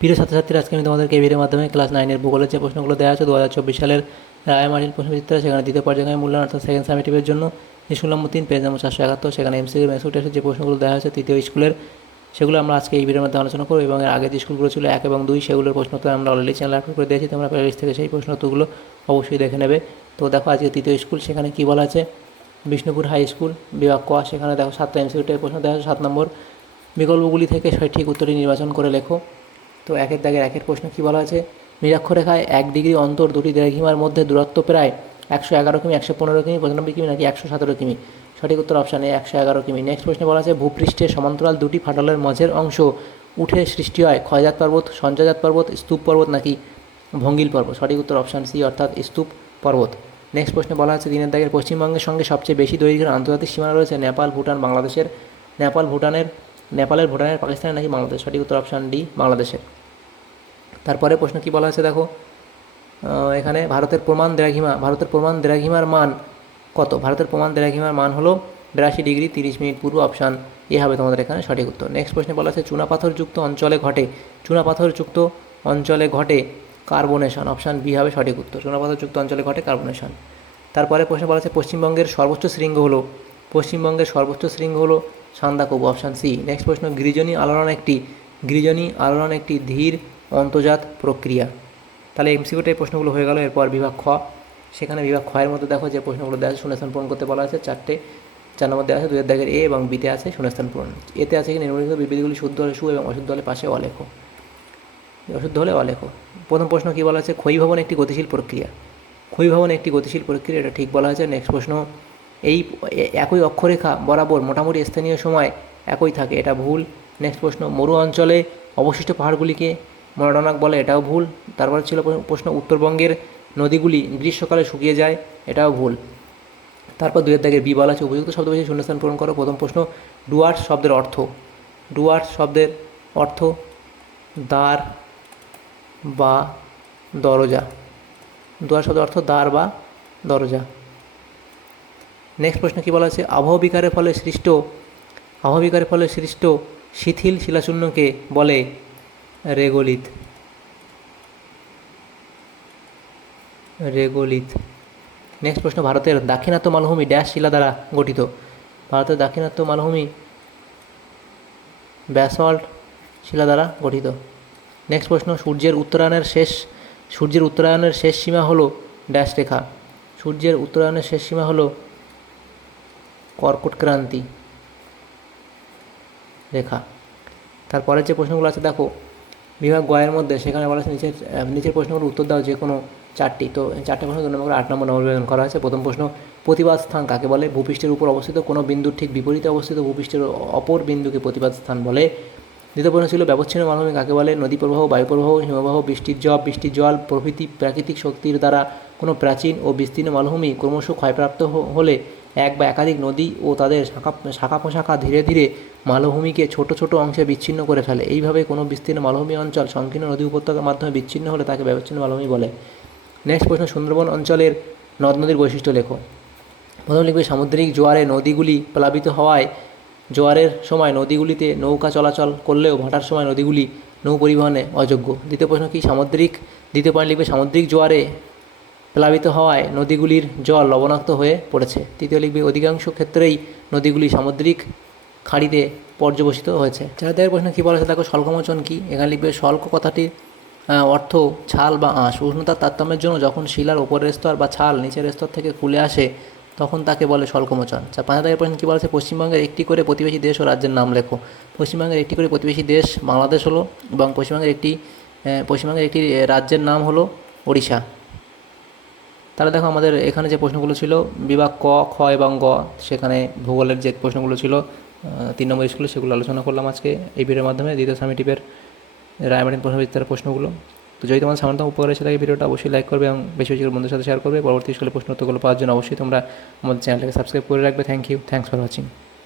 প্রিয় ছাত্রছাত্রীরা, আজকে আমি তোমাদেরকে এই ভিডিওর মাধ্যমে ক্লাস 9-এর ভূগোলের যে প্রশ্নগুলো দেওয়া আছে 2024 সালের রায়মার্টিন প্রশ্নবিচিত্রা, সেখানে দ্বিতীয় পর্যায়ে মূল্যায়ন অর্থাৎ সেকেন্ড সামেটিভের জন্য স্কুল নম্বর 3 পেজ নম্বর 471, সেখানে এমসিকিউ মেসুট এসে যে প্রশ্নগুলো দেওয়া হয়েছে তৃতীয় স্কুলের, সেগুলো আমরা আজকে এই ভিডিওর মধ্যে আলোচনা করব। এবং এর আগে যে স্কুলগুলো ছিল 1 এবং 2, সেগুলোর প্রশ্নোত্তর আমরা অলরেডি চ্যানেল আপলোড করে দিয়েছি, তোমরা প্লেলিস্ট থেকে সেই প্রশ্নোত্তরগুলো অবশ্যই দেখে নেবে। তো দেখো আজকে তৃতীয় স্কুল, সেখানে কী বলা আছে, বিষ্ণুপুর হাই স্কুল বিভাগ ক, সেখানে দেখো 7টা এমসিকিউ প্রশ্ন দেওয়া আছে। 7 নম্বর, বিকল্পগুলি থেকে সঠিক উত্তরটি নির্বাচন করে লেখো। তো একের দাগের একের প্রশ্ন কী বলা আছে, নিরক্ষরেখায় 1 ডিগ্রি অন্তর দুটি দ্রাঘিমার মধ্যে দূরত্ব প্রায় 111 কিমি, 115 কিমি, 95 কিমি নাকি 117 কিমি। সঠিক উত্তর অপশান এ 111 কিমি। নেক্সট প্রশ্নে বলা আছে, ভূপৃষ্ঠের সমান্তরাল দুটি ফাটলের মাঝের অংশ উঠে সৃষ্টি হয় ক্ষয়জাত পর্বত, সঞ্চয়জাত পর্বত, স্তূপ পর্বত নাকি ভঙ্গিল পর্বত। সঠিক উত্তর অপশান সি অর্থাৎ স্তূপ পর্বত। নেক্সট প্রশ্নে বলা আছে, 3 দাগের পশ্চিমবঙ্গের সঙ্গে সবচেয়ে বেশি দৈর্ঘ্যের আন্তর্জাতিক সীমানা রয়েছে নেপাল, ভুটান, বাংলাদেশের। নেপালের, ভুটানের, পাকিস্তানের নাকি বাংলাদেশ। সঠিক উত্তর অপশান ডি বাংলাদেশের। তারপরে প্রশ্ন কী বলা আছে দেখো, এখানে ভারতের প্রমাণ দ্রাঘিমার মান কত? ভারতের প্রমাণ দ্রাঘিমার মান হলো 82 degree 30 minute Purba. Option A হবে তোমাদের এখানে সঠিক উত্তর। নেক্সট প্রশ্নে বলা আছে, চুনাপাথরযুক্ত অঞ্চলে ঘটে কার্বনেশন। অপশান বি হবে সঠিক উত্তর, চুনাপাথরযুক্ত অঞ্চলে ঘটে কার্বনেশন। তারপরে প্রশ্নে বলা আছে, পশ্চিমবঙ্গের সর্বোচ্চ শৃঙ্গ হলো সান্দাকফু। Option C. নেক্সট প্রশ্ন, গৃজনী আলোড়ন একটি ধীর অন্তর্জাত প্রক্রিয়া। তাহলে এমসিকিউতে এই প্রশ্নগুলো হয়ে গেল। এরপর বিভাগ খ, সেখানে বিভাগ খ এর মধ্যে দেখো যে প্রশ্নগুলো দেওয়া আছে শূন্যস্থান পূরণ করতে বলা আছে। 4 নম্বর দেওয়া আছে 2 দাগের এ এবং বিতে আছে শূন্যস্থান পূরণ। এতে আছে কি, নিম্নলিখিত বিবৃতিগুলি শুদ্ধ হলে সু এবং অশুদ্ধ হলে পাশে অলেখো। প্রথম প্রশ্ন কী বলা আছে, ক্ষয়ীভবন একটি গতিশীল প্রক্রিয়া, এটা ঠিক বলা আছে। নেক্সট প্রশ্ন, এই একই অক্ষরেখা বরাবর মোটামুটি স্থানীয় সময় একই থাকে, এটা ভুল। নেক্সট প্রশ্ন, মরু অঞ্চলে অবশিষ্ট পাহাড়গুলিকে মনোডনাক বলে, এটাও ভুল। তারপরে ছিল প্রশ্ন, উত্তরবঙ্গের নদীগুলি গ্রীষ্মকালে শুকিয়ে যায়, এটাও ভুল। তারপর 2 দাগের বি বলা আছে, উপযুক্ত শব্দ বেশি শূন্যস্থান পূরণ করো। প্রথম প্রশ্ন, ডুয়ার্স শব্দের অর্থ দ্বার বা দরজা। ডুয়ার্স শব্দের অর্থ দ্বার বা দরজা। নেক্সট প্রশ্ন কী বলা আছে, আবহাওয়া বিকারের ফলে সৃষ্ট শিথিল শিলাচূর্ণকে বলে রেগোলিথ। নেক্সট প্রশ্ন, ভারতের দাক্ষিণাত্য মালভূমি ড্যাশ শিলা দ্বারা গঠিত। ভারতের দাক্ষিণাত্য মালভূমি ব্যাসল্ট শিলা দ্বারা গঠিত। নেক্সট প্রশ্ন, সূর্যের উত্তরায়ণের শেষ সীমা হলো ড্যাশ রেখা। সূর্যের উত্তরায়ণের শেষ সীমা হলো কর্কটক্রান্তি রেখা। তারপরের যে প্রশ্নগুলো আছে দেখো বিভাগ গ এর মধ্যে, সেখানে বলা আছে নিচের প্রশ্নগুলোর উত্তর দাও যে কোনো 4টি। তো 4টে প্রশ্ন 2 নম্বর করে 8 নম্বর নববিভাজন করা হয়েছে। প্রথম প্রশ্ন, প্রতিবাদ স্থান কাকে বলে? ভূপৃষ্ঠের উপর অবস্থিত কোনো বিন্দুর ঠিক বিপরীতে অবস্থিত ভূপৃষ্ঠের অপর বিন্দুকে প্রতিবাদ স্থান বলে। দ্বিতীয় প্রশ্ন ছিল, ব্যবচ্ছিন্ন মালভূমি কাকে বলে? নদী প্রবাহ, বায়ু প্রবাহ, হিমবাহ, বৃষ্টির জল প্রভৃতি প্রাকৃতিক শক্তির দ্বারা কোনো প্রাচীন ও বিস্তীর্ণ মালভূমি ক্রমশ ক্ষয়প্রাপ্ত হলে এক বা একাধিক নদী ও তাদের শাখা প্রশাখা ধীরে ধীরে মালভূমিকে ছোট ছোট অংশে বিচ্ছিন্ন করে ফেলে। এইভাবে কোনো বিস্তীর্ণ মালভূমি অঞ্চল সংকীর্ণ নদী উপত্যকার মাধ্যমে বিচ্ছিন্ন হলে তাকে ব্যবচ্ছিন্ন মালভূমি বলে। নেক্সট প্রশ্ন, সুন্দরবন অঞ্চলের নদ নদীর বৈশিষ্ট্য লেখো। প্রথম লিখবে, সামুদ্রিক জোয়ারে নদীগুলি প্লাবিত হওয়ায় জোয়ারের সময় নদীগুলিতে নৌকা চলাচল করলেও ভাটার সময় নদীগুলি নৌ পরিবহনে অযোগ্য। দ্বিতীয় প্রশ্ন কি, দ্বিতীয় পয়েন্ট লিখবে, সামুদ্রিক জোয়ারে প্লাবিত হওয়ায় নদীগুলির জল লবণাক্ত হয়ে পড়েছে। তৃতীয় লিখবে, অধিকাংশ ক্ষেত্রেই নদীগুলি সামুদ্রিক খাঁড়িতে পর্যবসিত হয়েছে। 4 দাগের প্রশ্ন কী বলা আছে দেখো, স্বল্পমোচন কী? এখানে লিখবে, স্বল্প কথাটির অর্থ ছাল বা আঁশ। উষ্ণতার তারতম্যের জন্য যখন শিলার ওপরের স্তর বা ছাল নিচের স্তর থেকে খুলে আসে তখন তাকে বলে স্বল্পমোচন। 5 দাগের প্রশ্ন কী বলা আছে, পশ্চিমবঙ্গের একটি করে প্রতিবেশী দেশ ও রাজ্যের নাম লেখো। পশ্চিমবঙ্গের একটি করে প্রতিবেশী দেশ বাংলাদেশ হলো, এবং পশ্চিমবঙ্গের একটি রাজ্যের নাম হলো ওড়িশা। তাহলে দেখো আমাদের এখানে যে প্রশ্নগুলো ছিল বিভাগ ক, খ এবং গ, সেখানে ভূগোলের যে প্রশ্নগুলো ছিল 3 নম্বর স্কুলে, সেগুলো আলোচনা করলাম আজকে এই ভিডিওর মাধ্যমে, দ্বিতীয় সামেটিভের রায়মার্টিন প্রশ্নবিচিত্রার প্রশ্নগুলো। তো যদি তোমাদের সামান্য উপকার এসে থাকে ভিডিওটা অবশ্যই লাইক করবে এবং বেশি বেশি করে বন্ধুদের সাথে শেয়ার করবে। পরবর্তী স্কুলে প্রশ্ন উত্তরগুলো পাওয়ার জন্য অবশ্যই তোমরা আমাদের চ্যানেলটাকে সাবস্ক্রাইব করে রাখবে। Thanks for watching.